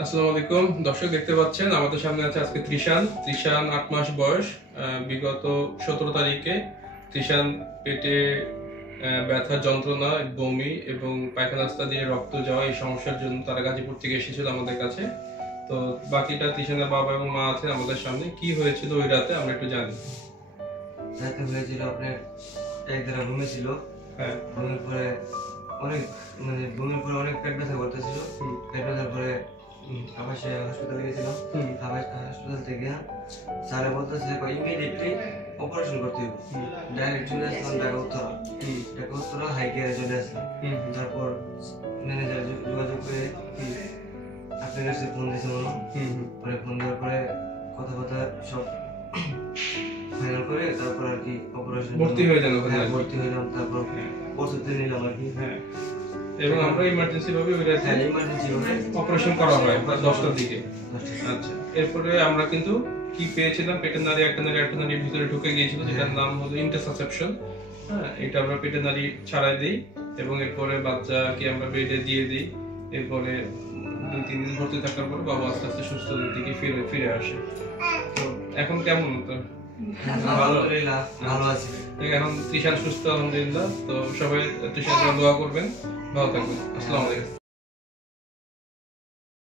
আসসালামু আলাইকুম দর্শক, দেখতে পাচ্ছেন আমাদের সামনে আছে আজকে ত্রিশান 8 মাস বয়স। বিগত 17 তারিখে ত্রিশান পেটে ব্যথা, যন্ত্রণা, বমি এবং পায়খানা রাস্তা দিয়ে রক্ত যাওয়া এই সমস্যার জন্য তারা গাজীপুর থেকে এসেছিল আমাদের কাছে। তো বাকিটা ত্রিশানের বাবা এবং মা আছেন আমাদের সামনে। কি হয়েছিল ওই রাতে আমরা একটু জানি। রাতে হয়েছিল আপনার এক দ্বারা বমি ছিল। হ্যাঁ, বমির পরে বমির পরে অনেক পেট ব্যথা করতেছিল। পেট ব্যথার পরে আবাসে হাসপাতালে গেছিলাম। হাসপাতাল থেকে স্যারে বলতেছে ইমিডিয়েটলি অপারেশন করতে হবে। ডাইরেক্ট চলে আসলাম ঢাকা উত্তরা হাই কেয়ারে চলে আসলাম। তারপর ম্যানেজার যোগাযোগ করে আপনার কাছে ফোন দিয়েছে পরে ফোন দেওয়ার পরে কথা সব ফাইনাল করে তারপর আর কি অপারেশন ভর্তি হয়ে যান ওখানে। ভর্তি হইলাম, তারপর প্রস্তুতি নিলাম আর কি। হ্যাঁ, এবং আমরা ইমার্জেন্সি ভাবে ওই রাতে ইমার্জেন্সি ভাবে অপারেশন করা হয় প্রায় 10টার দিকে। আচ্ছা, এরপরে আমরা কিন্তু কি পেয়েছিলাম, পেটের নাড়ি একটা নাড়ির ভিতরে ঢুকে গিয়েছিল, যেটার নাম হলো ইন্টারসেপশন। হ্যাঁ, এটা আমরা পেটের নাড়ি ছাড়াই দিই এবং এরপরে বাচ্চাকে আমরা বেডে দিয়ে দিই। এরপরে 2-3 দিন ভর্তি থাকার পরে বাবা আস্তে আস্তে সুস্থতার দিকে ফিরে আসে। তো এখন কেমন তো? আলহামদুলিল্লাহ ভালো আছি। এখন ত্রিশান সুস্থ আলহামদুলিল্লাহ। তো সবাই ত্রিশানের জন্য দোয়া করবেন, ভালো থাকবেন। আসসালামু আলাইকুম।